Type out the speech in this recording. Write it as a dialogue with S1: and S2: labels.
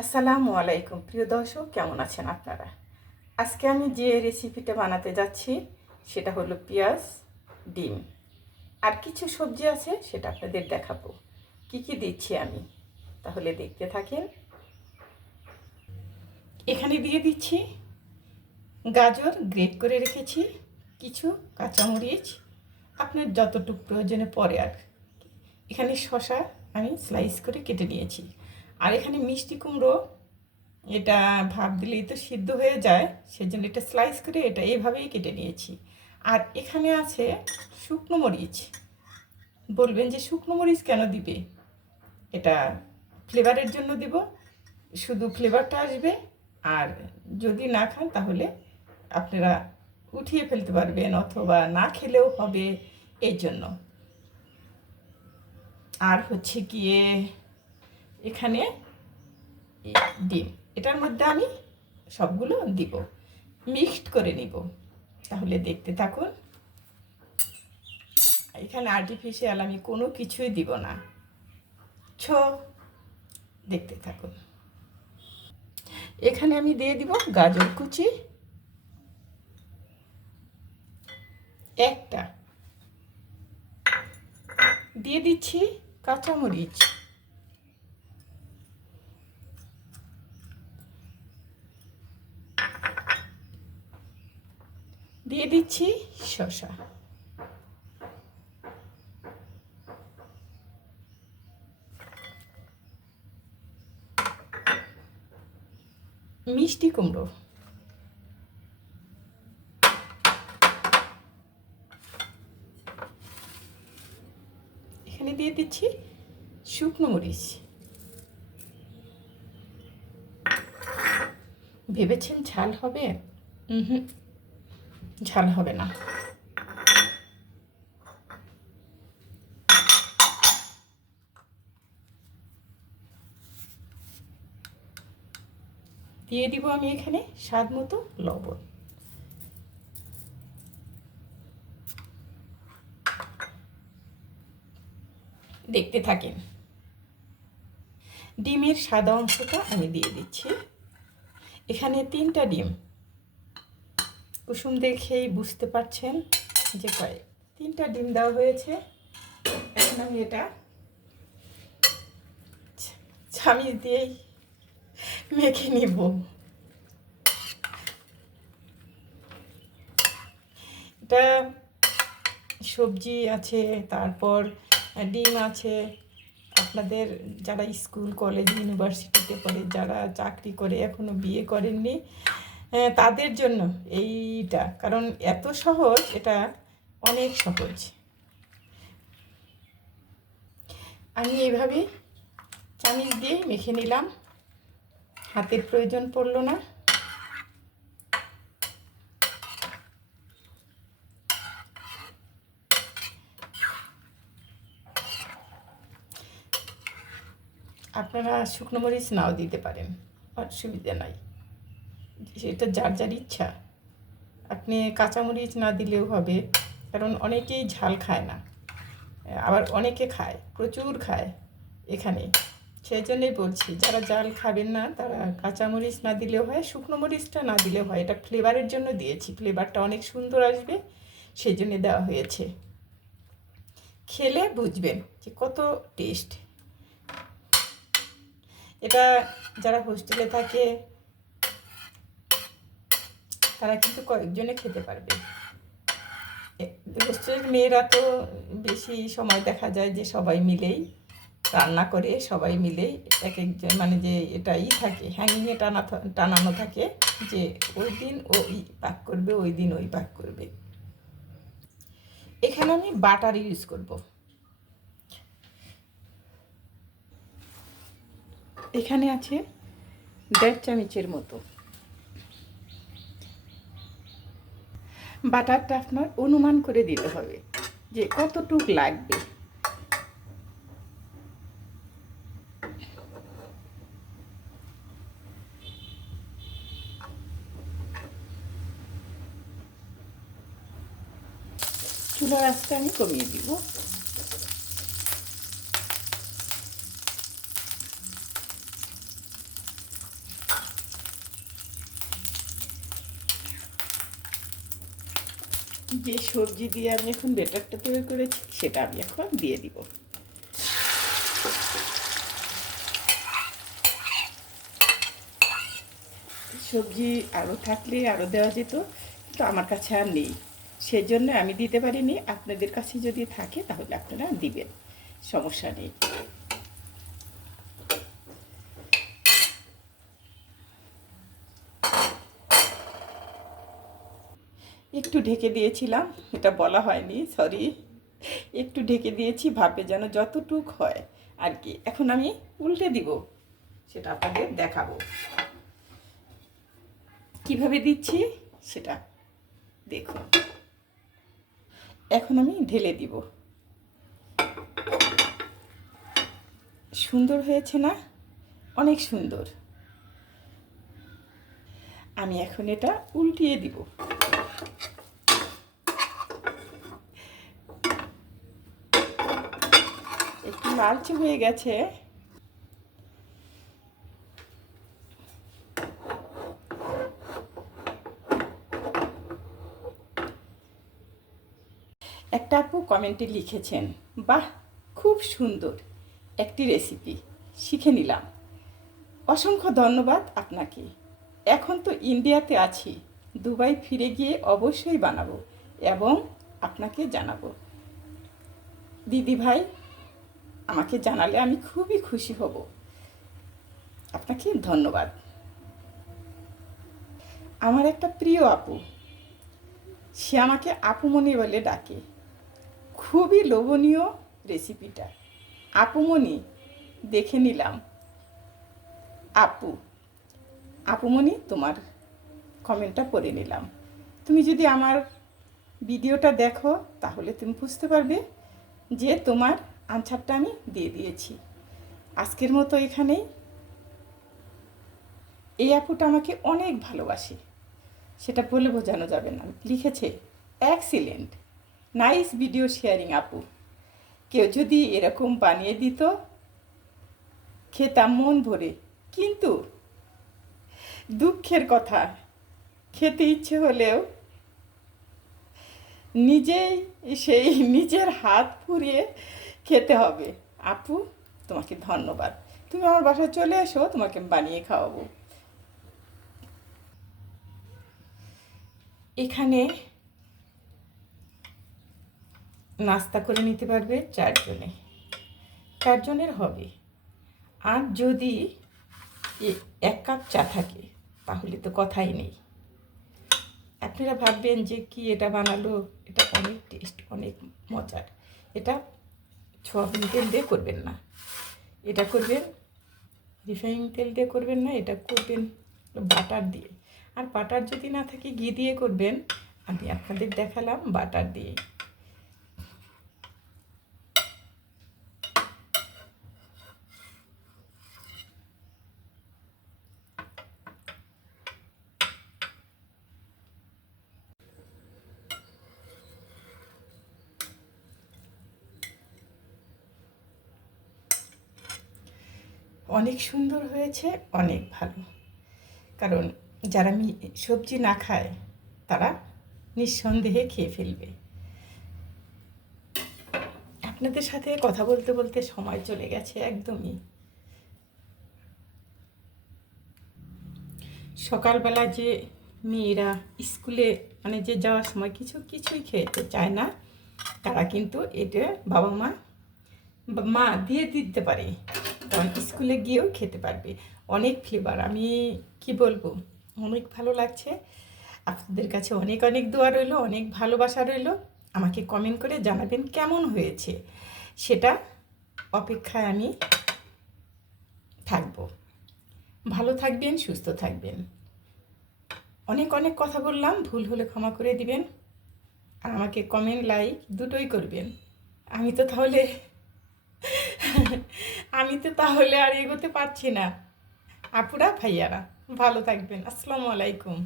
S1: আসসালামু আলাইকুম। প্রিয় দর্শক, কেমন আছেন আপনারা? আজকে আমি যে রেসিপিটা বানাতে যাচ্ছি, সেটা হলো পেঁয়াজ, ডিম। আর কিছু সবজি আছে, সেটা আপনাদের দেখাবো। কি কি দিচ্ছি আমি? তাহলে দেখতে থাকেন। এখানে দিয়ে দিচ্ছি গাজর গ্রেট করে রেখেছি, কিছু কাঁচামরিচ। আপনার যতটুকু প্রয়োজনে পরে আর এখানে শশা আমি স্লাইস করে কেটে নিয়েছি। আর এখানে মিষ্টি কুমড়ো, এটা ভাব দিলেই তো সিদ্ধ হয়ে যায়, সেজন্য এটা স্লাইস করে এটা এইভাবেই কেটে নিয়েছি। আর এখানে আছে শুকনো মরিচ। বলবেন যে শুকনো মরিচ কেন দিবে? এটা ফ্লেভারের জন্য দিব, শুধু ফ্লেভারটা আসবে, আর যদি না খান তাহলে আপনারা উঠিয়ে ফেলতে পারবেন অথবা না খেলেও হবে এই জন্য। আর হচ্ছে গিয়ে এখানে ডিম। এটার মধ্যে আমি সবগুলো দিব। মিক্সড করে নিব। তাহলে দেখতে থাকুন। এখানে আর্টিফিশিয়াল আমি কোনো কিছুই দিব না। ছ। দেখতে থাকুন। এখানে আমি দিয়ে দিব গাজর কুচি। একটা। দিয়ে দিচ্ছি কাঁচামরিচ। দিয়ে দিচ্ছি শসা। মিষ্টি কুমড়ো। এখানে দিয়ে দিচ্ছি শুকনো মরিচ। ভেবেছেন ঝাল হবে? হুম। ঝাল হবে না। দিয়ে দিব আমি এখানে স্বাদ মতো লবণ। দেখতে থাকেন। ডিমের সাদা অংশটা আমি দিয়ে দিচ্ছি। এখানে তিনটা ডিম কুসুম দেখেই বুঝতে পারছেন যে কয়, তিনটা ডিম দেওয়া হয়েছে। এখন আমি এটা চামিচ দিয়েই মেখে নিব। এটা সবজি আছে, তারপর ডিম আছে। আপনাদের যারা স্কুল, কলেজ, ইউনিভার্সিটিতে পড়ে, যারা চাকরি করে, এখনও বিয়ে করেননি তাদের জন্য এইটা। কারণ এত সহজ, এটা অনেক সহজ। আমি এইভাবে চামিচ দিয়ে মেখে নিলাম। হাতের প্রয়োজন পড়ল না। আপনারা শুকনো মরিচ নাও দিতে পারেন অসুবিধা নাই। সেটা যার যার ইচ্ছা। আপনি কাঁচামরিচ না দিলেও হবে, কারণ অনেকেই ঝাল খায় না। আবার অনেকে খায়, প্রচুর খায় এখানে। সেই জন্যই বলছি, যারা জাল খাবেন না, তারা কাঁচামরিচ না দিলেও হয়, শুকনো মরিচটা না দিলেও হয়। এটা ফ্লেভারের জন্য দিয়েছি ফ্লেভারটা অনেক সুন্দর আসবে সেই জন্যে দেওয়া হয়েছে। খেলে বুঝবেন যে কত টেস্ট এটা যারা হোস্টেলে থাকে তারা কিন্তু কয়েকজনে খেতে পারবে। হোস্টেলের মেয়েরা তো বেশি সময় দেখা যায় যে সবাই মিলেই রান্না করে, সবাই মিলেই এক একজন মানে যে এটাই থাকে হ্যাঙ্গিংয়ে টানা টানানো থাকে যে ওই দিন ওই পাক করবে, ওই দিন ওই পাক করবে। এখানে আমি বাটার ইউজ করব। এখানে আছে দেড় চামচের মতো। বাটারটা আপনার অনুমান করে দিতে হবে যে কতটুক লাগবে। চুলার আঁচটা আমি কমিয়ে দিব। যে সবজি দিয়ে আমি এখন বেটারটা তৈরি করেছি, সেটা আমি এখন দিয়ে দিব। সবজি আরও থাকলে আরও দেওয়া যেত, কিন্তু আমার কাছে আর নেই। সেজন্য আমি দিতে পারিনি। আপনাদের কাছে যদি থাকে, তাহলে আপনারা দিবেন। সমস্যা নেই। একটু ঢেকে দিয়েছিলাম, এটা বলা হয়নি সরি একটু ঢেকে দিয়েছি, ভাপে যেন যতটুক হয় আর কি। এখন আমি উল্টে দিব, সেটা আপনাদের দেখাবো। কীভাবে দিচ্ছি সেটা দেখুন। এখন আমি ঢেলে দিব। সুন্দর হয়েছে না? অনেক সুন্দর। আমি এখন এটা উল্টিয়ে দিব। একটু লালচে হয়ে গেছে। একটা আপু কমেন্টে লিখেছেন, বাহ, খুব সুন্দর একটি রেসিপি শিখে নিলাম। অসংখ্য ধন্যবাদ আপনাকে। এখন তো ইন্ডিয়াতে আছি। দুবাই ফিরে গিয়ে অবশ্যই বানাবো এবং আপনাকে জানাব। দিদি ভাই, আমাকে জানালে আমি খুবই খুশি হব। আপনাকে ধন্যবাদ। আমার একটা প্রিয় আপু, সে আমাকে আপুমণি বলে ডাকে। খুবই লোভনীয় রেসিপিটা। আপুমণি দেখে নিলাম। আপু আপুমণি তোমার কমেন্টটা পড়ে নিলাম। তুমি যদি আমার ভিডিওটা দেখো, তাহলে তুমি বুঝতে পারবে যে তোমার আনসারটা আমি দিয়ে দিয়েছি। আজকের মতো এখানেই। এই আপুটা আমাকে অনেক ভালোবাসে। সেটা বলে বোঝানো যাবে না। লিখেছে অ্যাক্সিলেন্ট নাইস ভিডিও শেয়ারিং আপু। কেউ যদি এরকম বানিয়ে দিত, খেতাম মন ভরে। কিন্তু দুঃখের কথা খেতে ইচ্ছে হলেও নিজেই সেই নিজের হাত পুড়িয়ে খেতে হবে। আপু, তোমাকে ধন্যবাদ। তুমি আমার বাসায় চলে এসো, তোমাকে বানিয়ে খাওয়াবো। এখানে নাস্তা করে নিতে পারবে চারজনে। চারজনের হবে। আর যদি এক কাপ চা থাকে, তাহলে তো কথাই নেই। আপনারা ভাববেন যে কি এটা বানালো, এটা অনেক টেস্ট অনেক মজার। এটা ছ তেল দিয়ে করবেন না। এটা করবেন, রিফাইন তেল দিয়ে করবেন না, এটা করবেন বাটার দিয়ে। আর বাটার যদি না থাকে, ঘি দিয়ে করবেন, আমি আপনাদের দেখালাম বাটার দিয়ে। অনেক সুন্দর হয়েছে, অনেক ভালো। কারণ যারা মি, সবজি না খায়, তারা নিঃসন্দেহে খেয়ে ফেলবে। আপনাদের সাথে কথা বলতে বলতে সময় চলে গেছে একদমই। সকালবেলা যে মেয়েরা স্কুলে মানে যে যাওয়ার সময় কিছু কিছুই খেতে চায় না, তারা কিন্তু এটা বাবা মা মা দিয়ে দিতে পারে। কারণ স্কুলে গিয়েও খেতে পারবে। অনেক ফ্লেভার আমি কি বলব? অনেক ভালো লাগছে। আপনাদের কাছে অনেক অনেক দোয়া রইল, অনেক ভালোবাসা রইল। আমাকে কমেন্ট করে জানাবেন কেমন হয়েছে। সেটা অপেক্ষায় আমি থাকব। ভালো থাকবেন, সুস্থ থাকবেন। অনেক অনেক কথা বললাম। ভুল হলে ক্ষমা করে দিবেন। আর আমাকে কমেন্ট লাইক দুটোই করবেন। আমি তো তাহলে আমি তো তাহলে আর এগোতে পারছি না। আপুরা ভাইয়ারা ভালো থাকবেন। আসসালামু আলাইকুম।